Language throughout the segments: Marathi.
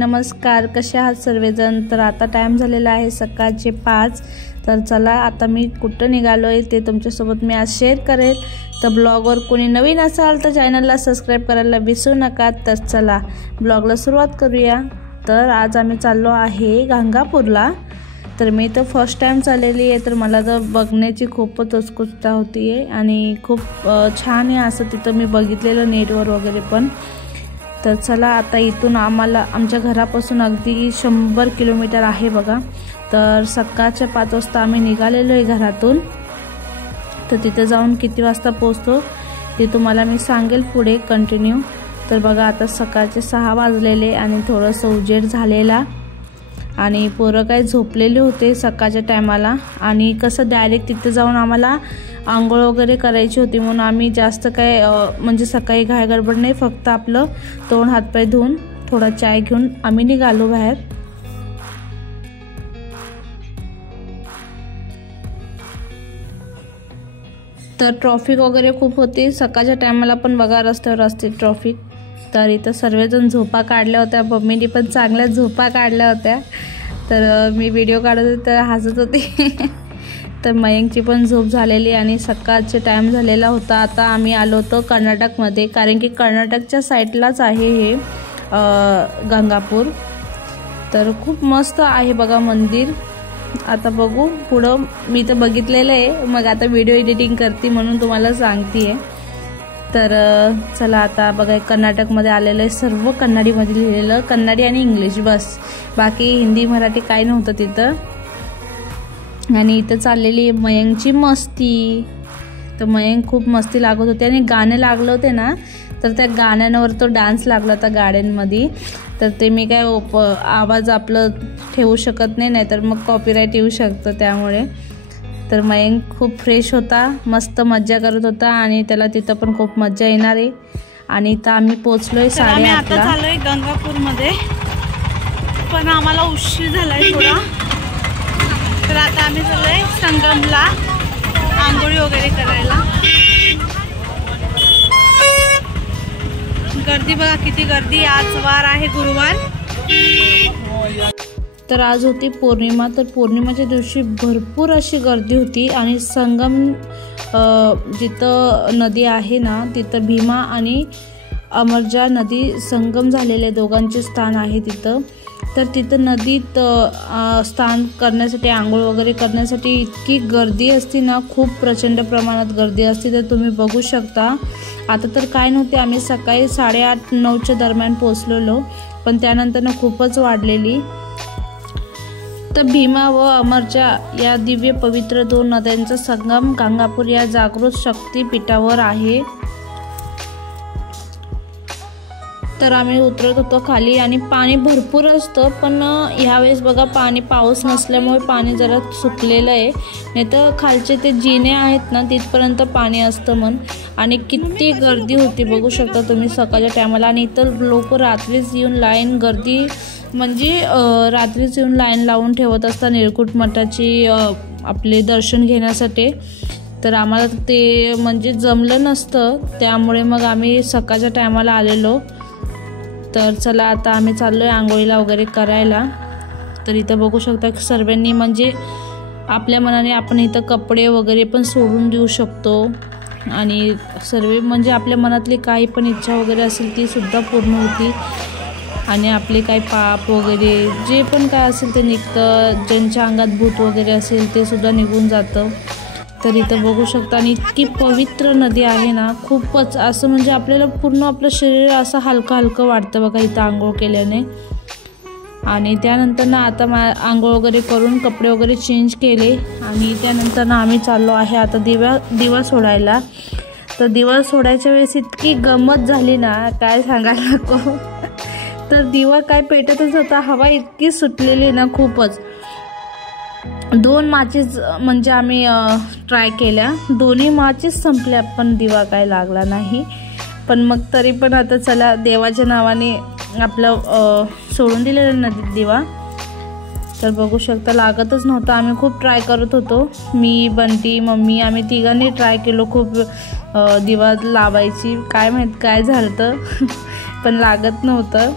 नमस्कार, कसे आहात सर्वजण। तर आता टाइम झालेला आहे सकाळचे 5। तर चला आता मी कुठं निघालोय ते तुमच्यासोबत मी आज शेअर करेल। तर ब्लॉगवर कोणी नवीन असाल तर चॅनलला सबस्क्राइब करायला विसरू नका। तर चला ब्लॉगला सुरुवात करूया। तर आज आम्ही चाललो आहे गंगापूरला। तर मी तर फर्स्ट टाइम चाललेली आहे, तर मला तर बघण्याची खूपच उत्सुकता होती आहे आणि खूप छान आहे असं तिथं मी बघितलेलं नेटवर वगैरे पण। तर चला आता इथून आम्हाला आमच्या घरापासून अगदी 100 किलोमीटर आहे बघा। तर सकाळच्या 5 वाजता आम्ही निघालेलो आहे घरातून। तर तिथे जाऊन किती वाजता पोहोचतो ते तुम्हाला मी सांगेल पुढे कंटिन्यू। तर बघा आता सकाळचे 6 वाजलेले आणि थोडंसं उजेड झालेला आणि पोरं काय झोपलेले होते सकाळच्या टायमाला। आणि कसं डायरेक्ट तिथे जाऊन आम्हाला आंघोळ वगैरे करायची होती, म्हणून आम्ही जास्त काय म्हणजे सकाळी घाई गडबड नाही, फक्त आपलं तोंड हातपाय धुवून थोडा चाय घेऊन आम्ही निघालो बाहेर। तर ट्रॅफिक वगैरे खूप होती सकाळच्या टायमाला पण बघा, रस्त्यावर असते ट्रॅफिक। तर इथं सर्वजण झोपा काढल्या होत्या, मम्मीने पण चांगल्या झोपा काढल्या होत्या। तर मी व्हिडिओ काढत होते तर हसत होते। तर मयंकची पण झोप झालेली आणि सकाळचे टाइम झालेला होता। आता आम्ही आलो होतो कर्नाटकमध्ये, कारण की कर्नाटकच्या साईडलाच आहे हे गंगापूर। तर खूप मस्त आहे बघा मंदिर। आता बघू पुढं, मी तर बघितलेलं आहे, मग आता व्हिडिओ एडिटिंग करते म्हणून तुम्हाला सांगते। तर चला आता बघा कर्नाटकमध्ये आलेलं आहे, सर्व कन्नडीमध्ये लिहिलेलं, कन्नडी आणि इंग्लिश बस, बाकी हिंदी मराठी काही नव्हतं तिथं। आणि इथं चाललेली आहे मयंकची मस्ती। तर मयंक खूप मस्ती लागत होते आणि गाणे लागलं होते ना, तर त्या गाण्यांवर तो डान्स लागला होता गाड्यांमध्ये। तर ते मी काय आवाज आपलं ठेवू शकत नाही, नाहीतर मग कॉपीराईट येऊ शकतं त्यामुळे। तर मयंक खूप फ्रेश होता, मस्त मज्जा करत होता आणि त्याला तिथं पण खूप मज्जा येणार आहे। आणि इथं आम्ही पोहोचलोय 8:30ला। आता चाललोय गंगापूरमध्ये, पण आम्हाला उशीर झालाय थोडा। तर आता आम्ही चाललोय संगमला आंघोळी वगैरे करायला। गर्दी बघा किती गर्दी, आज वार आहे गुरुवार। तर आज होती पौर्णिमा, तर पौर्णिमेच्या दिवशी भरपूर अशी गर्दी होती। आणि संगम जिथं नदी आहे ना, तिथं भीमा आणि अमरजा नदी संगम झालेले दोघांचे स्थान आहे तिथं। तर तिथं नदीत स्नान करण्यासाठी, आंघोळ वगैरे करण्यासाठी इतकी गर्दी असते ना, खूप प्रचंड प्रमाणात गर्दी असते। तर तुम्ही बघू शकता, आता तर काय नव्हते, आम्ही सकाळी 8:30-9च्या दरम्यान पोचलेलो, पण त्यानंतर ना खूपच वाढलेली। तर भीमा व अमरजा या दिव्य पवित्र 2 नद्यांचा संगम गंगापूर या जागृत शक्तिपीठावर आहे। तर आम्ही उतरत होतो खाली आणि पाणी भरपूर असतं, पण ह्यावेळेस बघा पाऊस नसल्यामुळे पाणी जरा सुकलेलं आहे, नाही तर खालचे ते जिने आहेत ना तिथपर्यंत पाणी असतं म्हण। आणि किती गर्दी होती बघू शकता तुम्ही सकाळच्या टायमाला। आणि इतर लोक रात्रीच येऊन लाईन गर्दी म्हणजे रात्रीच येऊन लाईन लावून ठेवत असतात निळकूठ मठाची आपले दर्शन घेण्यासाठी। तर आम्हाला ते म्हणजे जमलं नसतं, त्यामुळे मग आम्ही सकाळच्या टायमाला आलेलो। तर चला आता आम्ही चाललोय आंघोळीला वगैरे करायला। तर इथं बघू शकता सर्वांनी म्हणजे आपल्या मनाने आपण इथं कपडे वगैरे पण सोडून देऊ शकतो आणि सर्व म्हणजे आपल्या मनातली काही पण इच्छा वगैरे असेल ती सुद्धा पूर्ण होती। आणि आपले काही पाप वगैरे जे पण काय असेल ते निघतं, ज्यांच्या अंगात भूत वगैरे असेल ते सुद्धा निघून जातं। तर इथं बघू शकता, आणि इतकी पवित्र नदी आहे ना, खूपच असं म्हणजे आपल्याला पूर्ण आपलं शरीर असं हलकं हलकं वाटतं बघा इथं आंघोळ केल्याने। आणि त्यानंतर ना आता आंघोळ वगैरे करून कपडे वगैरे चेंज केले आणि त्यानंतर ना आम्ही चाललो आहे आता दिवा सोडायला। तर दिवा सोडायच्या वेळेस इतकी गंमत झाली ना, काय सांगायला नको। तर दिवा काय पेटतच होता, हवा इतकी सुटलेली ना खूपच। 2 माचीस म्हणजे आम्ही ट्राय केल्या, दोन्ही माचीस संपल्या, पण दिवा काय लागला नाही। पण मग तरी पण आता चला देवाच्या नावाने आपलं सोडून दिलेलं नदीत दिवा। तर बघू शकता लागतच नव्हता, आम्ही खूप ट्राय करत होतो, मी बंटी मम्मी आम्ही तिघांनी ट्राय केलो खूप दिवा लावायची, काय माहित काय झालं पण लागत नव्हतं।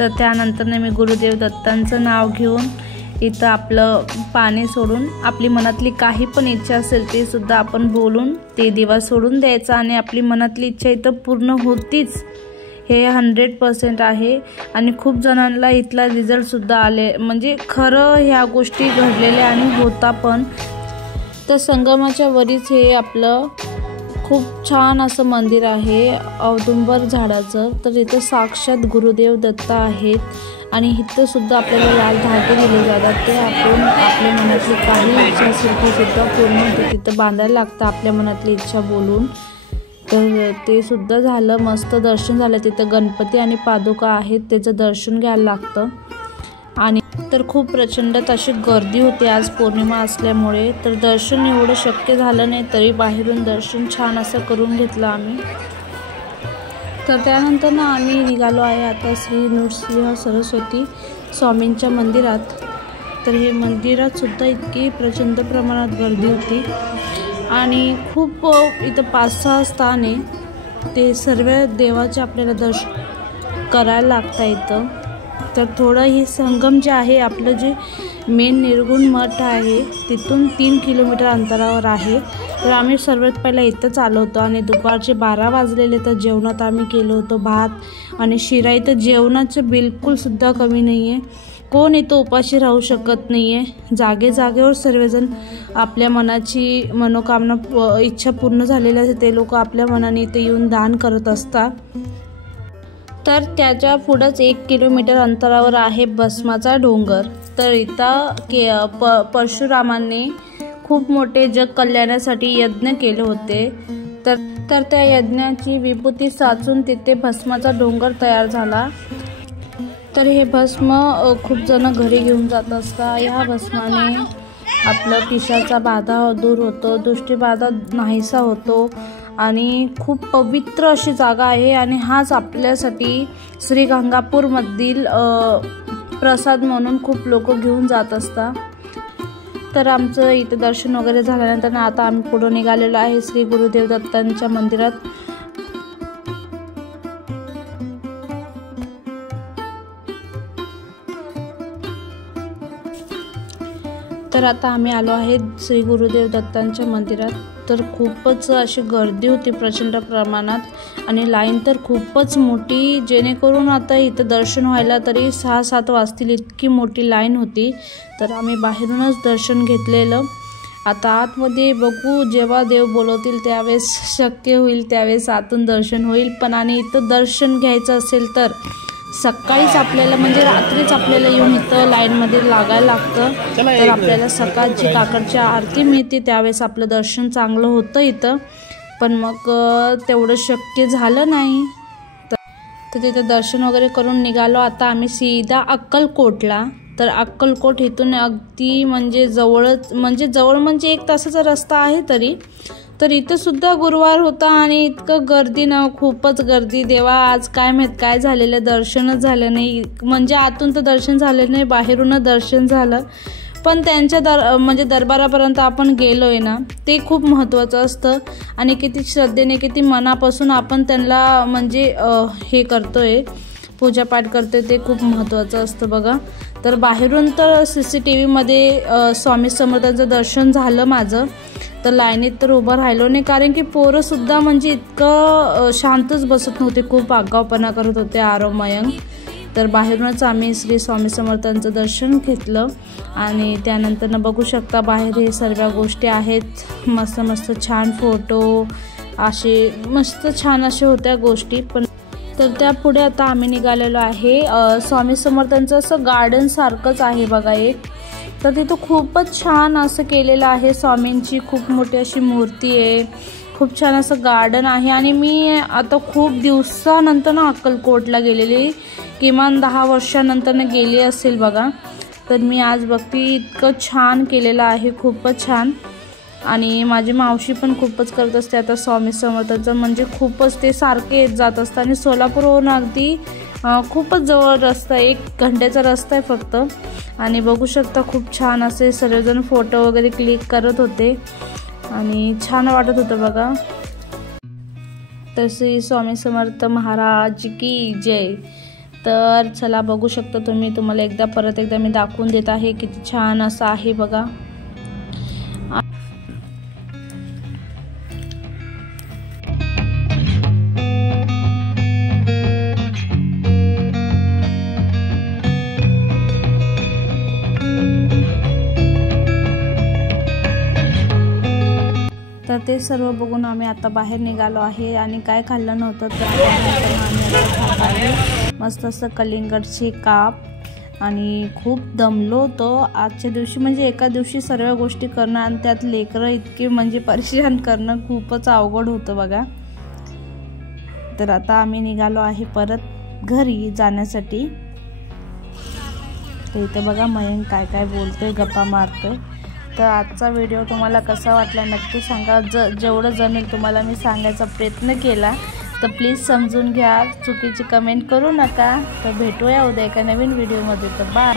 तर त्यानंतर मी गुरुदेव दत्तांचं नाव घेऊन इथं आपलं पाणी सोडून आपली मनातली काही पण इच्छा असेल ते सुद्धा आपण बोलून ते दिवा सोडून द्यायचा आणि आपली मनातली इच्छा इथं पूर्ण होतीच, हे 100% आहे. आणि खूप जणांना इथला रिझल्टसुद्धा आले, म्हणजे खरं ह्या गोष्टी घडलेल्या आणि होता पण. तर संगमाच्या वरीच हे आपलं खूप छान असं मंदिर आहे औदुंबर झाडाचं. तर इथं साक्षात गुरुदेव दत्त आहेत आणि इथं सुद्धा आपल्याला लाल धागे दिले जातात. ते आपण आपल्या मनातली काही इच्छा असेल ती सुद्धा पूर्ण होते. तिथं बांधायला लागतं आपल्या मनातली इच्छा बोलून. तर ते सुद्धा झालं, मस्त दर्शन झालं. तिथं गणपती आणि पादुका आहेत, त्याचं दर्शन घ्यायला लागतं. आणि तर खूप प्रचंड अशी गर्दी होती आज पौर्णिमा असल्यामुळे. तर दर्शन एवढं शक्य झालं नाही, तरी बाहेरून दर्शन छान असं करून घेतलं आम्ही. तर त्यानंतर आम्ही निघालो आहे आता श्री नृसिंह सरस्वती स्वामींच्या मंदिरात. तर हे मंदिरात सुद्धा इतकी प्रचंड प्रमाणात गर्दी होती आणि खूप इथं 5-6 स्थान आहे. ते सर्व देवाचे आपल्याला दर्शन करायला लागतं इथं. तर थोडं हे संगम जे आहे आपलं, जे मेन निर्गुण मठ आहे तिथून 3 किलोमीटर अंतरावर आहे. तर आम्ही सर्वात पहिला इथंच आलो होतो आणि दुपारचे 12 वाजलेले. तर जेवणात आम्ही केलं होतं भात आणि शिरा. इथं जेवणाचं बिलकुलसुद्धा कमी नाही आहे. कोण इथं उपाशी राहू शकत नाही आहे. जागेवर सर्वजण आपल्या मनाची मनोकामना इच्छा पूर्ण झालेल्या असते ते लोक आपल्या मनाने इथे येऊन दान करत असतात. तर त्याच्या पुढंच 1 किलोमीटर अंतरावर आहे भस्माचा डोंगर. तर इथं परशुरामांनी खूप मोठे जग कल्याणासाठी यज्ञ केले होते. तर त्या यज्ञाची विभूती साचून तिथे भस्माचा डोंगर तयार झाला. तर हे भस्म खूप जण घरी घेऊन जात असतात. ह्या भस्माने आपलं पिशाचा बाधा दूर होतो, दृष्टीबाधा नाहीसा होतो आणि खूप पवित्र अशी जागा आहे. आणि हाच आपल्यासाठी श्री गंगापूरमधील प्रसाद म्हणून खूप लोक घेऊन जात असतात. तर आमचं इथं दर्शन वगैरे झाल्यानंतर आता आम्ही पुढे निघालेलो आहे श्री गुरुदेव दत्तांच्या मंदिरात. तर आता आम्ही आलो आहे श्री गुरुदेव दत्तांच्या मंदिरात. तर खूपच अशी गर्दी होती प्रचंड प्रमाणात आणि लाईन तर खूपच मोठी, जेणेकरून आता इथं दर्शन व्हायला तरी 6-7 वाजतील इतकी मोठी लाईन होती. तर आम्ही बाहेरूनच दर्शन घेतलेलं. आता आतमध्ये बघू, जेव्हा देव बोलवतील त्यावेळेस शक्य होईल त्यावेळेस आतून दर्शन होईल. पण आणि इथं दर्शन घ्यायचं असेल तर सकाळीच आपल्याला, म्हणजे रात्रीच आपल्याला येऊन इथं लाईनमध्ये लागायला लागतं. तर आपल्याला सकाळची काकडची आरती मिळते त्यावेळेस आपलं दर्शन चांगलं होतं इथं. पण मग तेवढं शक्य झालं नाही. तर तिथं दर्शन वगैरे करून निघालो आता आम्ही सीधा अक्कलकोटला. तर अक्कलकोट इथून अगदी म्हणजे जवळ म्हणजे 1 तासाचा रस्ता आहे तरी. तर इथं सुद्धा गुरुवार होता आणि इतकं गर्दी ना, खूपच गर्दी. देवा आज काय माहीत काय झालेलं, दर्शनच झालं नाही. म्हणजे आतून तर दर्शन झालं नाही, बाहेरूनच दर्शन झालं. पण त्यांच्या म्हणजे दरबारापर्यंत आपण गेलोय ना, ते खूप महत्त्वाचं असतं. आणि किती श्रद्धेने किती मनापासून आपण त्यांना म्हणजे हे करतोय, पूजापाठ करतोय, ते खूप महत्त्वाचं असतं बघा. तर बाहेरून तर CCTVमध्ये स्वामी समर्थांचं दर्शन झालं माझं. तर लाईनीत तर उभं राहिलो नाही, कारण की पोरंसुद्धा म्हणजे इतकं शांतच बसत नव्हते, खूप आगाऊपणा करत होते आरोमयंग. तर बाहेरूनच आम्ही श्री स्वामी समर्थांचं दर्शन घेतलं. आणि त्यानंतर बघू शकता बाहेर हे सर्व गोष्टी आहेत, मस्त मस्त छान फोटो असे मस्त छान असे होत्या गोष्टी. पण तर त्यापुढे आता आम्ही निघालेलो आहे स्वामी समर्थांचं असं गार्डन सारखंच आहे बघा एक. तर तिथं खूपच छान असं केलेलं आहे, स्वामींची खूप मोठी अशी मूर्ती आहे, खूप छान असं गार्डन आहे. आणि मी आता खूप दिवसानंतर ना अक्कलकोटला गेलेली, किमान 10 वर्षानंतर गेली असेल बघा. तर मी आज बघते इतकं छान केलेलं आहे, खूपच छान. आणि माझी मावशी पण खूपच करत असते आता स्वामी समर्थांचं, म्हणजे खूपच ते सारखे येत जात असतात. आणि सोलापूरवरून अगदी खूपच जवळ रस्ता, 1 घंट्याचा रस्ता आहे फक्त. आणि बघू शकता खूप छान असे सर्वजण फोटो वगैरे क्लिक करत होते आणि छान वाटत होतं बघा. तर श्री स्वामी समर्थ महाराज की जय. तर चला बघू शकता तुम्ही, तुम्हाला परत एकदा मी दाखवून देत आहे किती छान असं आहे बघा। तर ते सर्व बघून आम्ही आता बाहेर निघालो आहे आणि काय खाल्लं नव्हतं तर आम्ही मस्त असं कलिंगडची काप आणि खूप दमलो होतो आजच्या दिवशी, म्हणजे एका दिवशी सर्व गोष्टी करणं आणि त्यात लेकरं इतके म्हणजे परेशान करणं खूपच अवघड होतं बघा। तर आता आम्ही निघालो आहे परत घरी जाण्यासाठी। तर इथे बघा मयंक काय काय बोलतोय, गप्पा मारतोय। तर आजचा व्हिडिओ तुम्हाला कसा वाटला नक्की सांगा। जेवढं जमेल तुम्हाला मी सांगायचा प्रयत्न केला, तर प्लीज समजून घ्या, चुकीची कमेंट करू नका। तर भेटूया उद्या एका नवीन व्हिडिओमध्ये। तर बाय।